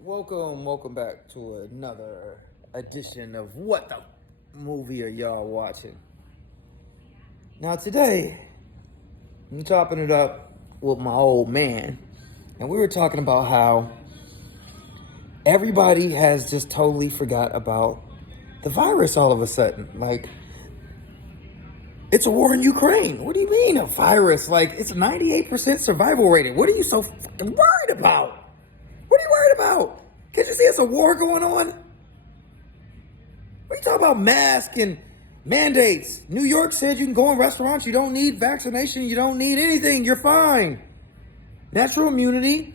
Welcome back to another edition of What the Movie Are Y'all Watching? Now today, I'm chopping it up with my old man, and we were talking about how everybody has just totally forgot about the virus all of a sudden. Like, it's a war in Ukraine. What do you mean a virus? Like, it's 98% survival rating. What are you so fucking worried about? What are you worried about? Can't you see it's a war going on? What are you talking about masks and mandates? New York said you can go in restaurants. You don't need vaccination. You don't need anything. You're fine. Natural immunity.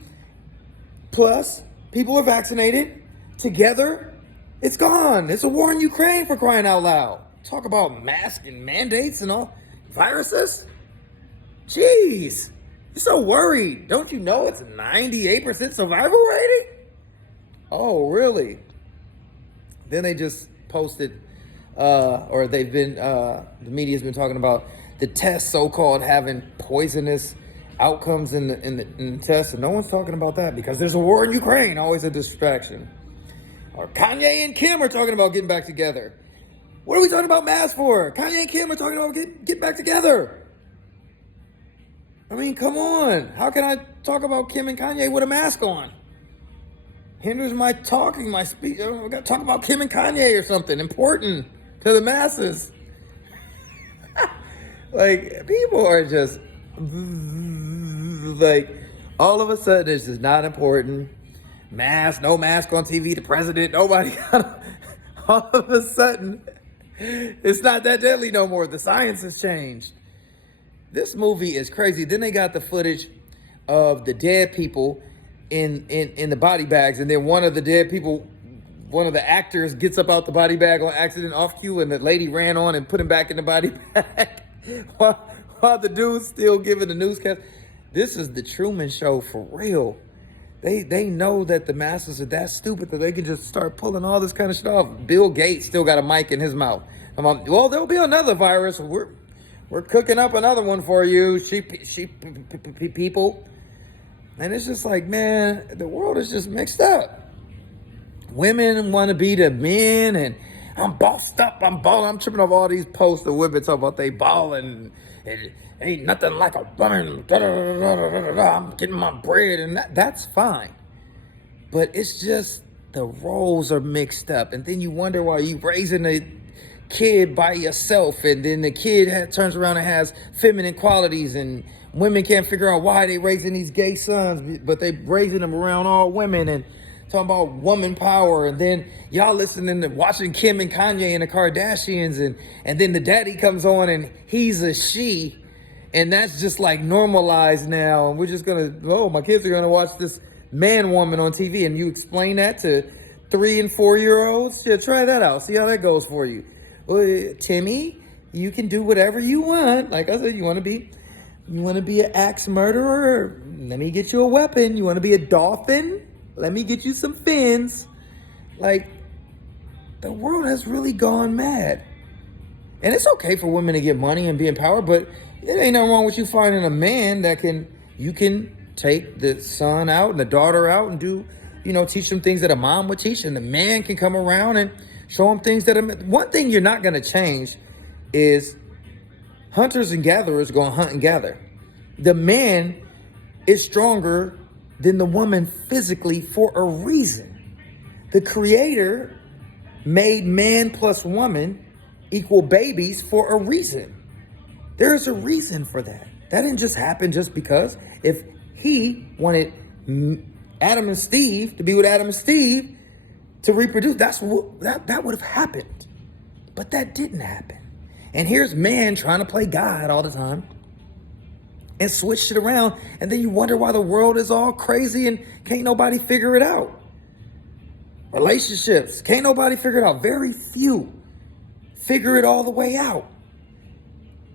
Plus, people are vaccinated. Together, it's gone. It's a war in Ukraine, for crying out loud. Talk about masks and mandates and all. Viruses? Jeez. You're so worried. Don't you know it's a 98% survival rating? Oh, really? Then they just posted, or they've been, the media's been talking about the test so-called having poisonous outcomes in the test, and no one's talking about that because there's a war in Ukraine, always a distraction. Or Kanye and Kim are talking about getting back together. What are we talking about masks for? Kanye and Kim are talking about getting back together. I mean, come on. How can I talk about Kim and Kanye with a mask on? Hinders my talking, my speech. I got to talk about Kim and Kanye or something important to the masses. Like, people are just like, all of a sudden it's just not important. Mask, no mask on TV, the president, nobody. All of a sudden, it's not that deadly no more. The science has changed. This movie is crazy. Then they got the footage of the dead people in the body bags, and then one of the dead people, one of the actors gets up out the body bag on accident off cue, and the lady ran on and put him back in the body bag while the dude's still giving the newscast. This is the Truman Show for real. They know that the masses are that stupid that they can just start pulling all this kind of shit off. Bill Gates still got a mic in his mouth. Well, there'll be another virus. We're cooking up another one for you, sheep people. And it's just like, man, the world is just mixed up. Women want to be the men, and I'm bossed up, I'm balling. I'm tripping off all these posts of women talking about they balling, and ain't nothing like a woman. I'm getting my bread, and that's fine. But it's just the roles are mixed up, and then you wonder why you raising a kid by yourself, and then the kid turns around and has feminine qualities, and women can't figure out why they raising these gay sons, but they raising them around all women and talking about woman power. And then y'all listening to watching Kim and Kanye and the Kardashians, and then the daddy comes on and he's a she, and that's just like normalized now, and we're just gonna, my kids are gonna watch this man woman on TV, and you explain that to 3 and 4 year olds. Yeah, try that out, see how that goes for you. Well, Timmy, you can do whatever you want. Like I said, you want to be an axe murderer? Let me get you a weapon. You want to be a dolphin? Let me get you some fins. Like, the world has really gone mad. And it's okay for women to get money and be empowered, but it ain't nothing wrong with you finding a man that you can take the son out and the daughter out and do, teach them things that a mom would teach, and the man can come around and show them things one thing you're not going to change is hunters and gatherers going to hunt and gather. The man is stronger than the woman physically for a reason. The creator made man plus woman equal babies for a reason. There's a reason for that. That didn't just happen just because. If he wanted Adam and Steve to be with Adam and Steve to reproduce, that would have happened. But that didn't happen. And here's man trying to play God all the time and switch it around. And then you wonder why the world is all crazy and can't nobody figure it out. Relationships, can't nobody figure it out. Very few figure it all the way out.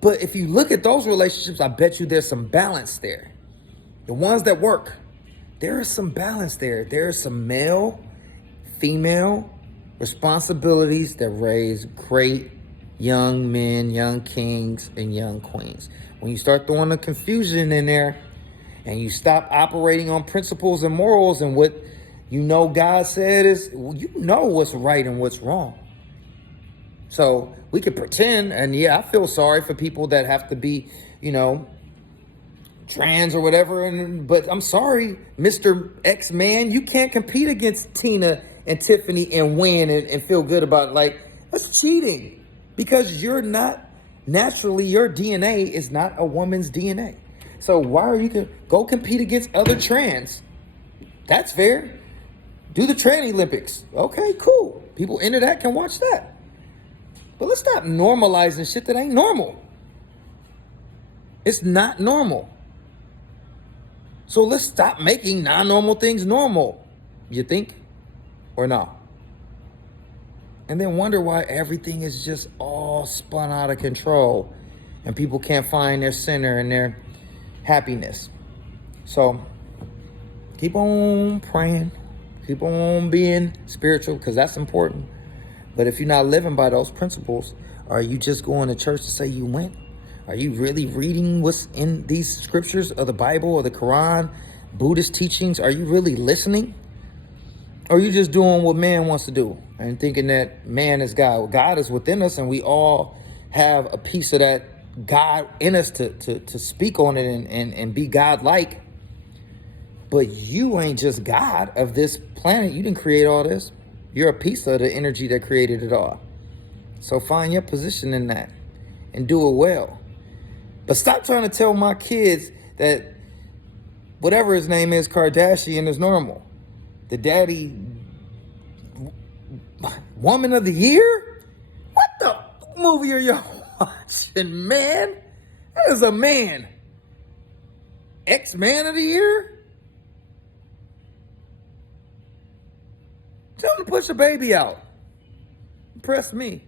But if you look at those relationships, I bet you there's some balance there. The ones that work, there is some balance there. There is some male, female responsibilities that raise great young men, young kings, and young queens. When you start throwing the confusion in there and you stop operating on principles and morals and what You know God said is, you know what's right and what's wrong. So we could pretend, and yeah, I feel sorry for people that have to be, trans or whatever. But I'm sorry, Mr. X Man, you can't compete against Tina and Tiffany and win and feel good about it. Like, that's cheating, because you're not naturally, your DNA is not a woman's DNA. So why are you go compete against other trans? That's fair. Do the tranny Olympics. Okay, cool. People into that can watch that. But let's stop normalizing shit that ain't normal. It's not normal. So let's stop making non-normal things normal. You think? Or not? And then wonder why everything is just all spun out of control and people can't find their center and their happiness. So keep on praying. Keep on being spiritual, because that's important. But if you're not living by those principles, are you just going to church to say you went? Are you really reading what's in these scriptures of the Bible or the Quran, Buddhist teachings? Are you really listening? Or are you just doing what man wants to do and thinking that man is God? Well, God is within us, and we all have a piece of that God in us to speak on it and be God-like. But you ain't just God of this planet. You didn't create all this. You're a piece of the energy that created it all. So find your position in that and do it well. But stop trying to tell my kids that whatever his name is, Kardashian, is normal. The daddy woman of the year? What the movie are you watching, man? That is a man. Ex-man of the year? Tell him to push a baby out. Impress me.